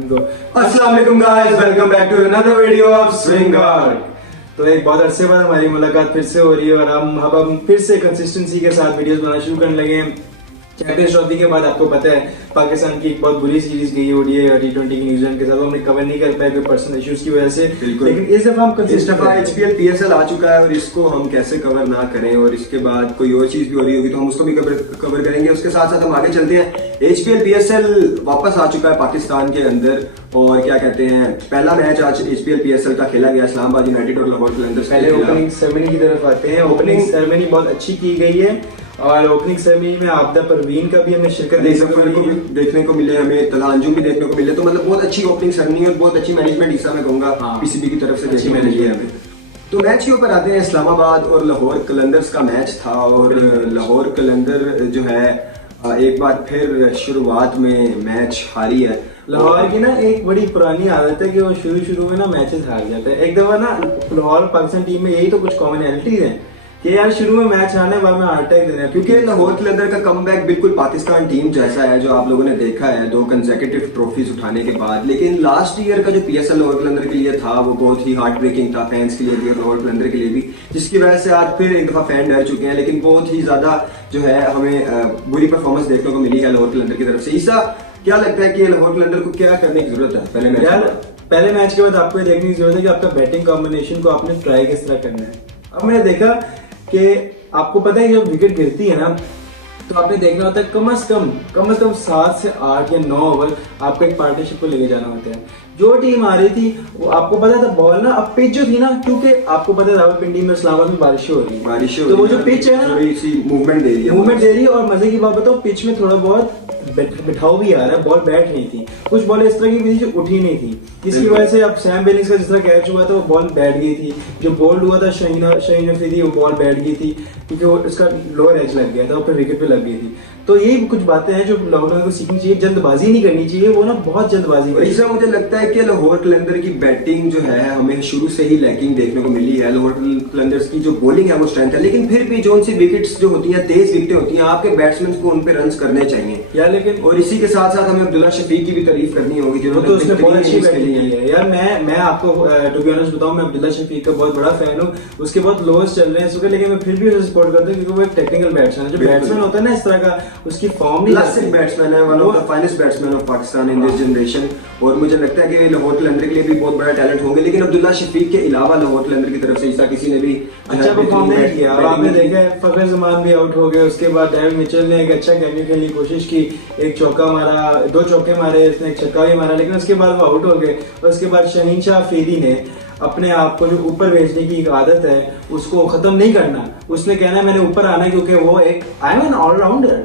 अस्सलाम वालेकुम guys, welcome back to another video of swing guard. तो एक बहुत अरसे बाद हमारी मुलाकात फिर से हो रही है और हम फिर से कंसिस्टेंसी के साथ वीडियोस बनाना शुरू करने लगे हैं। चैंपियंस ट्रॉफी के बाद आपको पता है पाकिस्तान की एक बहुत बुरी सीरीज गई ओडीआई और टी20 की न्यूजीलैंड के साथ, वो हमने कवर नहीं कर पाए कोई पर्सनल इश्यूज की वजह से। लेकिन इस दफा हम एचपीएल पीएसएल आ चुका है और इसको हम कैसे कवर ना करें, और इसके बाद कोई और चीज भी हो रही होगी तो हम उसको भी कवर करेंगे। उसके साथ साथ हम आगे चलते हैं। एचपीएल पीएसएल वापस आ चुका है पाकिस्तान के अंदर, और क्या कहते हैं, पहला मैच आज एचपीएल पीएसएल का खेला गया इस्लामाबाद यूनाइटेड और लाहौर कलंदर्स। पहले ओपनिंग सेरेमनी की तरफ आते हैं। ओपनिंग सेरेमनी बहुत अच्छी की गई है और ओपनिंग सेरेमनी में आपदा परवीन का भी हमें शिरकत देखने को मिले, हमें तला अंजुम भी देखने को मिले। तो मतलब बहुत अच्छी ओपनिंग सेरेमनी और बहुत अच्छी मैनेजमेंट हिस्सा मैं कहूंगा पीसीबी की तरफ से देखने को मिली है हमें। तो मैच के ऊपर आते हैं। इस्लामाबाद और लाहौर कलंदर्स का मैच था और लाहौर कलंदर जो है एक बार फिर शुरुआत में मैच हारी है। लाहौर की ना एक बड़ी पुरानी आदत है कि वो शुरू में ना मैचेस हार जाता है। एक दफा ना लाहौर पाकिस्तान टीम में यही तो कुछ कॉमनैलिटीज हैं कि यार शुरू में मैच हारने बाद में हार्ट अटैक देना, क्योंकि लाहौर कलंदर का कमबैक बिल्कुल पाकिस्तान टीम जैसा है जो आप लोगों ने देखा है 2 कंसेक्यूटिव ट्रॉफीज उठाने के बाद। लेकिन लास्ट ईयर का जो पीएसएल लाहौर कलंदर के लिए था वो बहुत ही हार्ट ब्रेकिंग था, फैंस के लिए भी और लाहौर कलंदर के लिए भी, जिसकी वजह से आज फिर एक दफा फैन डर चुके हैं। लेकिन बहुत ही ज्यादा जो है हमें बुरी परफॉर्मेंस देखने को मिली है लाहौर कलंदर की तरफ से। ईसा, क्या लगता है कि लाहौर कलंदर को क्या करने की जरूरत है पहले मैच के बाद आपको ये देखने की जरूरत है कि आपका बैटिंग कॉम्बिनेशन को आपने ट्राई किस तरह करना है। अब मैंने देखा कि आपको पता है जब विकेट गिरती है ना तो आपने देखना होता है कम से कम 7 से 8 या 9 ओवर आपको एक पार्टनरशिप को लेके जाना होता है। जो टीम आ रही थी वो आपको पता था बॉल ना, अब पिच जो थी ना, क्योंकि आपको पता है रावलपिंडी में इस्लामाबाद में बारिश हो रही है, तो वो जो पिच है ना मूवमेंट दे रही है और मजे की बात बताओ पिच में थोड़ा बहुत बिठाव भी आ रहा है, बॉल बैठ नहीं थी, कुछ बॉल इस तरह की भी जो उठी नहीं थी, जिसकी वजह से अब सैम बिलिंग्स का जिस तरह कैच हुआ था वो बॉल बैठ गई थी। जो बोल्ड हुआ था शाहीन अफरीदी, वो बॉल बैठ गई थी क्योंकि वो इसका लोअर एज लग गया था और फिर विकेट पे लग गई थी। तो यही कुछ बातें हैं जो लाहौर को सीखनी चाहिए। जल्दबाजी नहीं करनी चाहिए, वो ना बहुत जल्दबाजी करी। ऐसा मुझे लगता है कि लाहौर कलंदर की बैटिंग जो है हमें शुरू से ही लैकिंग देखने को मिली है। लाहौर कलंदर्स की जो बॉलिंग है वो स्ट्रेंथ है, लेकिन फिर भी जो सी विकेट्स जो होती हैं, तेज विकेटें होती हैं, आपके बैट्समैन को उन पे रन्स करने चाहिए यार। लेकिन और इसी के साथ साथ हमें अब्दुल्ला शफीक की भी तारीफ करनी होगी, जो तो उसने बहुत अच्छी बैटिंग की है यार। मैं आपको टू बी ऑनेस्ट बताऊं, मैं अब्दुल्ला शफीक का बहुत बड़ा फैन हूं। उसके बहुत लोअर्स चल रहे हैं इसके, लेकिन मैं फिर भी उसे सपोर्ट करता हूं क्योंकि वो एक टेक्निकल बैट्समैन है। जो बैट्समैन होता है ना इस तरह का, उसकी फॉर्म क्लासिक बैट्समैन है, one of the finest batsman of Pakistan in this generation. और मुझे लगता है कि लाहौर कलंदर के लिए भी बहुत बड़ा टैलेंट होंगे, लेकिन अब्दुल्ला शफीक के अलावा लाहौर कलंदर की तरफ से ऐसा किसी ने भी अच्छा परफॉर्म नहीं किया। और आपने देखा है फखर जमान भी आउट हो गए, उसके बाद डेविड मिचेल ने एक अच्छा कैमियो खेलने की कोशिश की, एक चौका मारा, 2 चौके मारे, इसने एक छक्का भी मारा, लेकिन उसके बाद वो आउट हो गए। और उसके बाद शाहीन शाह अफरीदी ने अपने आप को जो ऊपर भेजने की एक आदत है उसको खत्म नहीं करना। उसने कहना मैंने ऊपर आना है क्योंकि वो एक I am an all rounder,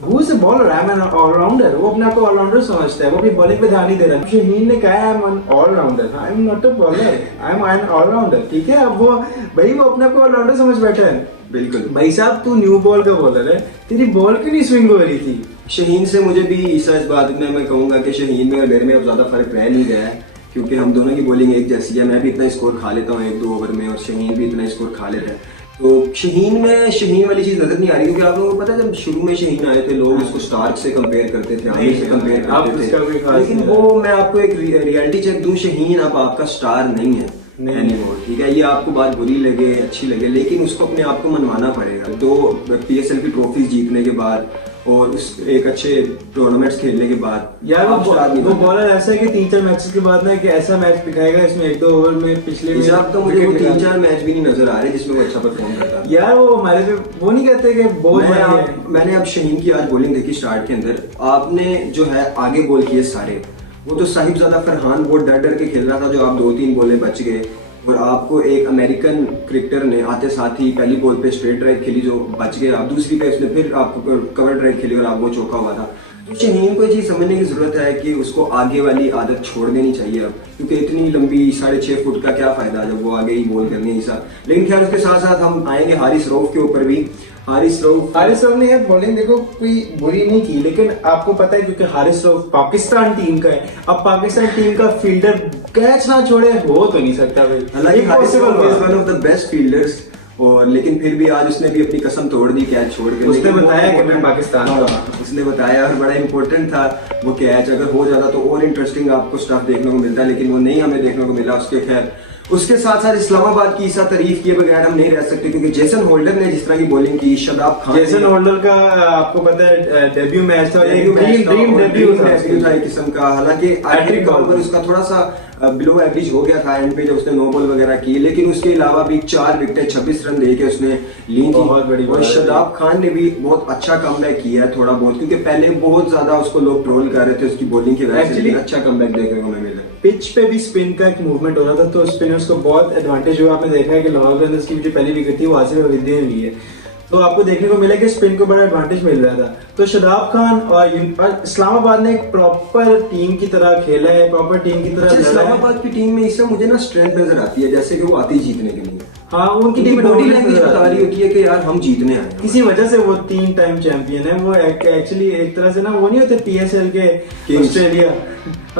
Who is a bowler? I am an all-rounder. वो अपने आप को ऑलराउंडर समझता है, वो भी बॉलिंग पे ध्यान नहीं दे रहा। शहीन ने कहा I am an all-rounder. I am not a bowler. I am an all-rounder. ठीक है, अब वो भाई वो अपने आप को ऑलराउंडर समझ बैठा है। बिल्कुल भाई साहब, तू न्यू बॉल का बॉलर है, तेरी बॉल क्यों नहीं स्विंग हो रही थी? शहीन से मुझे भी इस बात में मैं कहूंगा कि शहीन में और मेरे में अब ज्यादा फर्क रह नहीं गया है, क्योंकि हम दोनों की बॉलिंग एक जैसी है। मैं भी इतना स्कोर खा लेता हूँ 1-2 ओवर में और शहीन भी इतना स्कोर खा लेता है। तो शहीन वाली चीज नजर नहीं आ रही, क्योंकि आप लोगों को पता है जब शुरू में शहीन आए थे लोग उसको स्टार्क से कंपेयर करते थे, आमिर से कंपेयर करते थे, लेकिन वो मैं आपको एक रियलिटी चेक दूं, शहीन अब आपका स्टार नहीं है एनीमोर। ठीक है, ये आपको बात बुरी लगे अच्छी लगे, लेकिन उसको अपने आप को मनवाना पड़ेगा। 2 पीएसएल की ट्रॉफीज जीतने के बाद और एक अच्छे टूर्नामेंट्स खेलने के बाद यार वो बॉलर ऐसा है कि 3-4 मैचेस के बाद ना कि ऐसा मैच दिखाएगा इसमें 1-2 ओवर में पिछले में तो मुझे वो 3-4 मैच भी नहीं नजर आ रहे जिसमें वो अच्छा परफॉर्म करता है। यार वो हमारे पे वो नहीं कहते कि मैंने अब शहीन की आज बॉलिंग देखी स्टार्ट के अंदर, आपने जो है आगे बॉल किए सारे, वो तो साहिबजादा फरहान बहुत डर के खेल रहा था, जो आप 2-3 बॉलें बच गए, और आपको एक अमेरिकन क्रिकेटर ने आते साथ ही पहली बॉल पे स्ट्रेट ड्राइव खेली जो बच गए, आप दूसरी पे उसने फिर आपको कवर ड्राइव खेली और आप वो चौका हुआ था। तो शहीन को ये चीज समझने की जरूरत है कि उसको आगे वाली आदत छोड़ देनी चाहिए अब, क्योंकि इतनी लंबी 6.5 फुट का क्या फायदा जब वो आगे ही बॉल करने ही साथ। लेकिन खैर उसके साथ साथ हम आएंगे हारिस रऊफ के ऊपर भी। हारिस रऊफ ने यार बॉलिंग देखो कोई बुरी नहीं की, लेकिन आपको पता है क्योंकि हारिस रऊफ पाकिस्तान टीम का है, अब पाकिस्तान टीम का फील्डर कैच ना छोड़े हो तो नहीं सकता भाई। हालांकि Haris Rauf is one of the best fielders और लेकिन फिर भी आज उसने भी अपनी कसम तोड़ दी कैच छोड़ के। उसने बताया कि मैं पाकिस्तान का हूं। उसने बताया और बड़ा इंपॉर्टेंट था वो कैच, अगर हो जाता तो और इंटरेस्टिंग आपको स्टफ देखने को मिलता है, लेकिन वो नहीं हमें देखने को मिला। उसके साथ साथ इस्लामाबाद की ईसा तारीफ किए बगैर हम नहीं रह सकते, क्योंकि जेसन होल्डर ने जिस तरह की बॉलिंग की, शादाब खान, जेसन होल्डर का आपको पता है डेब्यू मैच था, ड्रीम डेब्यू था एक किस्म का। हालांकि आखिरी बॉल पर उसका थोड़ा सा बिलो एवरेज हो गया था एंड पे जब उसने नो बॉल वगैरह की, लेकिन उसके अलावा भी 4 विकेटें 26 रन देके उसने ली थी। और शादाब खान ने भी बहुत अच्छा कमबैक किया है थोड़ा बहुत, क्योंकि पहले बहुत ज्यादा उसको लोग ट्रोल कर रहे थे उसकी बॉलिंग की वजह से, अच्छा कमबैक देखने को हमें मिला। पिच पे भी स्पिन का एक मूवमेंट हो रहा था, तो स्पिनर्स को बहुत एडवांटेज हुआ। आपने देखा है कि लाहौर कलंदर्स की जो पहली विकेट थी वो आसिफ अविदी में हुई है, तो आपको देखने को मिला कि स्पिन को बड़ा एडवांटेज मिल रहा था। तो शादाब खान और इस्लामाबाद ने एक प्रॉपर टीम की तरह खेला है, प्रॉपर टीम की तरह। इस्लामाबाद की टीम में इससे मुझे ना स्ट्रेंथ नजर आती है, जैसे कि वो आती जीतने के लिए। हाँ, उनकी टीम बॉडी लैंग्वेज बता रही होती है कि यार हम जीतने आए हैं। किसी वजह से वो 3 टाइम चैंपियन है। वो एक्चुअली एक तरह से ना वो नहीं होते पीएसएल के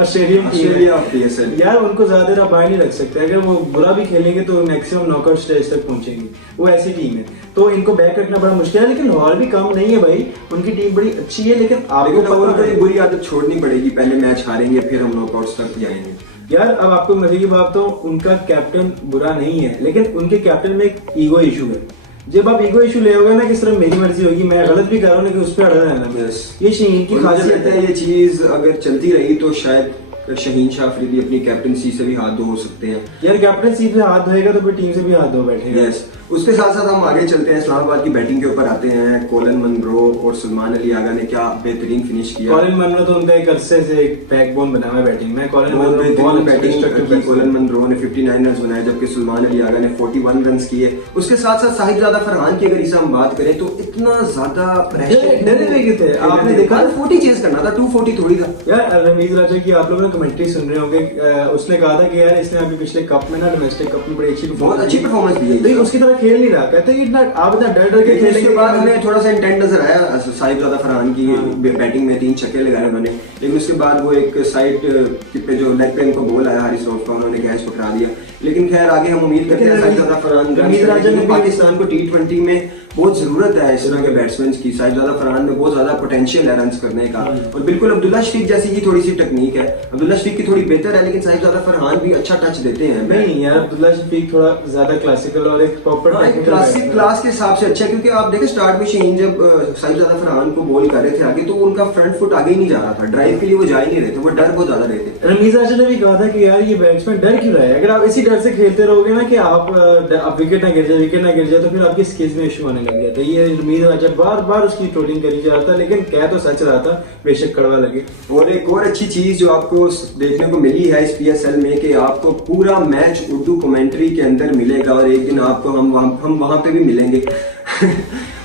ऑस्ट्रेलिया पीएसएल यार, उनको ज्यादा देर आप बाहर नहीं रख सकते। अगर वो बुरा भी खेलेंगे तो मैक्सिमम नॉकआउट स्टेज तक पहुंचेंगे, वो ऐसी टीम है। तो इनको बैक रखना बड़ा मुश्किल है, लेकिन लाहौर भी कम नहीं है भाई, उनकी टीम बड़ी अच्छी है। लेकिन आपको पता है बुरी आदत छोड़नी पड़ेगी, पहले मैच हारेंगे फिर हम नॉकआउट्स तक जाएंगे। यार अब आपको मजे की बात तो, उनका कैप्टन बुरा नहीं है, लेकिन उनके कैप्टन में एक ईगो इशू है। जब आप ईगो इशू ले होगा ना कि सिर्फ मेरी मर्जी होगी, मैं गलत भी कर रहा हूँ लेकिन उस पर अड़ा रहना, ये शहीन की खासियत है। ये चीज अगर चलती रही तो शायद शहीन शाह अफरीदी अपनी कैप्टनसी से भी हाथ धो सकते हैं। यार कैप्टनसी से हाथ धोएगा तो फिर टीम से भी हाथ धो बैठेगा। यस, उसके साथ साथ हम आगे चलते हैं, इस्लामाबाद की बैटिंग के ऊपर आते हैं। कोलिन मनरो और सलमान अली आगा ने क्या बेहतरीन फिनिश किया। कोलिन मनरो तो उनका एक अरसे से एक बैकबोन बना हुआ है बैटिंग में। कोलिन मनरो ने 59 रन बनाए, जबकि सलमान अली आगा ने 41 रन किए। उसके साथ साथ साहिबजादा फरहान की अगर इसे हम बात करें तो इतना ज्यादा प्रेशर डरे हुए थे। आपने देखा 40 चेज करना था, 240 थोड़ी था। यार रमीज राजा की आप लोगों ने कमेंट्री सुन रहे होंगे, उसने कहा था कि यार इसने अभी पिछले कप में ना डोमेस्टिक कप में बड़ी बहुत अच्छी परफॉर्मेंस दी है, लेकिन उसकी तरह खेल नहीं रहा। कहते हैं कि इतना आप इतना डर डर के खेलने के बाद हमें थोड़ा सा इंटेंट नजर आया साहिबजादा फरहान की बैटिंग में। 3 छक्के लगाए उन्होंने, लेकिन उसके बाद वो एक साइड पे जो लेग पे उनको बॉल आया हारिस रऊफ का, उन्होंने कैच पकड़ा दिया। लेकिन खैर आगे हम उम्मीद करते हैं साहिबजादा फरहान, रमीज राजा ने पाकिस्तान को T20 में बहुत जरूरत है इस तरह के बैट्समैन की। साहिबजादा फरहान में बहुत ज्यादा पोटेंशियल है रन्स करने का, और बिल्कुल अब्दुल्ला शफीक जैसी की थोड़ी सी टेक्निक है। अब्दुल्ला शफीक की थोड़ी बेहतर है, लेकिन साहिबजादा फरहान भी अच्छा टच देते हैं। नहीं यार, अब्दुल्ला शफीक थोड़ा ज्यादा क्लासिकल और एक प्रॉपर क्लासिक क्लास के हिसाब से अच्छा है, क्योंकि आप देखें स्टार्ट में शहीन जब साहिबजादा फरहान को बॉल कर रहे थे आगे, तो उनका फ्रंट फुट आगे ही नहीं जा रहा था, ड्राइव के लिए वो जा ही नहीं रहे थे, वो डर बहुत ज्यादा रहे थे। रमीज राजा ने भी कहा था कि यार ये बैट्समैन डर क्यों रहा है। अगर आप इसी डर से खेलते रहोगे ना कि आप विकेट ना गिर जाए तो फिर आपकी स्किल्स में इशू होने लग जाता है। ये रमीज राजा बार बार उसकी ट्रोलिंग करी जा रहा था, लेकिन कह तो सच रहा था, बेशक कड़वा लगे। और एक और अच्छी चीज जो आपको देखने को मिली है इस PSL में, कि आपको पूरा मैच उर्दू कमेंट्री के अंदर मिलेगा, और एक दिन आपको हम वहां पे भी मिलेंगे।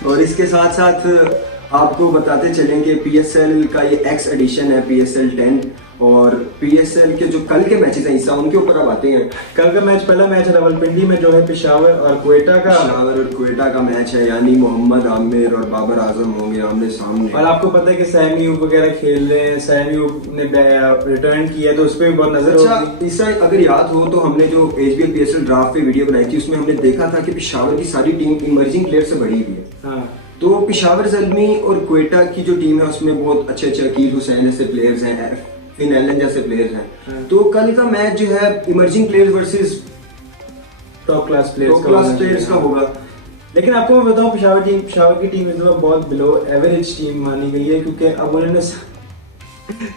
और इसके साथ साथ आपको बताते चलें कि PSL का ये X एडिशन है, PSL 10, और PSL के जो कल के मैचेस हैं ईसा, उनके ऊपर अब आते हैं। कल का मैच, पहला मैच रावलपिंडी में जो है पेशावर और क्वेटा का मैच है, यानी मोहम्मद आमिर और बाबर आजम होंगे आमने सामने। और आपको पता है कि सैम्यूब वगैरह खेल रहे हैं, सैम्यूब ने रिटर्न किया, तो उस पर भी बहुत नजर। अच्छा ईसा, अगर याद हो तो हमने जो HBL PSL ड्राफ्ट पे वीडियो बनाई थी, उसमें हमने देखा था कि पेशावर की सारी टीम इमर्जिंग प्लेयर से भरी हुई है। हाँ, तो पेशावर ज़ल्मी और क्वेटा की जो टीम है उसमें बहुत अच्छे अकील हुसैन जैसे प्लेयर्स हैं, फिन एलन जैसे प्लेयर्स हैं। तो कल का मैच जो है emerging players versus top class players का होगा। लेकिन आपको मैं बताऊं, पेशावर की टीम इस दफा बहुत बिलो एवरेज टीम मानी गई है, क्योंकि अब उन्होंने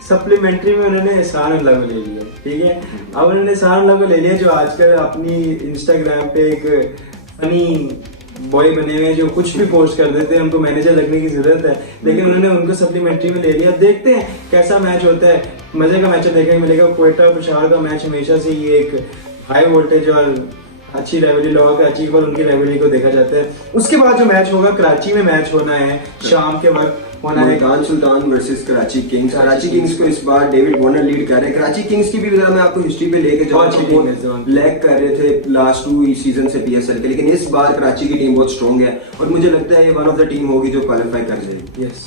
सप्लीमेंट्री में उन्होंने एहसान अल्लाह को ले लिया। ठीक है, अब उन्होंने एहसान अल्लाह को ले लिया, जो आजकल अपनी इंस्टाग्राम पे एक फनी बॉय बने हुए हैं, जो कुछ भी पोस्ट कर देते हैं, उनको मैनेजर लगने की जरूरत है, लेकिन उन्होंने उनको सप्लीमेंट्री में ले लिया। देखते हैं कैसा मैच होता है, मजे का मैच देखने को मिलेगा। क्वेटा और पेशावर का मैच हमेशा से ये एक हाई वोल्टेज और अच्छी लेवली, लोगों कराची पर उनकी लेवली को देखा जाता है। उसके बाद जो मैच होगा, कराची में मैच होना है शाम के वक्त, होना है Multan Sultan versus Karachi Kings. Karachi Kings को इस बार डेविड वार्नर लीड कर रहे हैं। कराची किंग्स की भी जरा मैं आपको हिस्ट्री पे लेके जाऊं, लैग कर रहे थे लास्ट 2 सीजन से PSL के, लेकिन इस बार कराची की टीम बहुत स्ट्रॉन्ग है, और मुझे लगता है ये वन ऑफ द टीम होगी जो क्वालिफाई कर जाएगी। यस।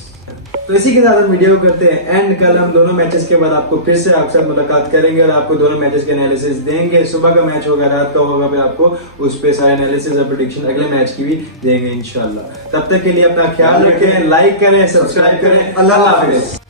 तो इसी के साथ हम वीडियो को करते हैं एंड। कल हम दोनों मैचेस के बाद आपको फिर से आपके साथ मुलाकात करेंगे और आपको दोनों मैचेस के एनालिसिस देंगे। सुबह का मैच होगा, रात का होगा, फिर आपको उस पे सारे एनालिसिस और प्रेडिक्शन अगले मैच की भी देंगे इंशाल्लाह। तब तक के लिए अपना ख्याल रखें, लाइक करें, सब्सक्राइब करें। अल्लाह हाफिज।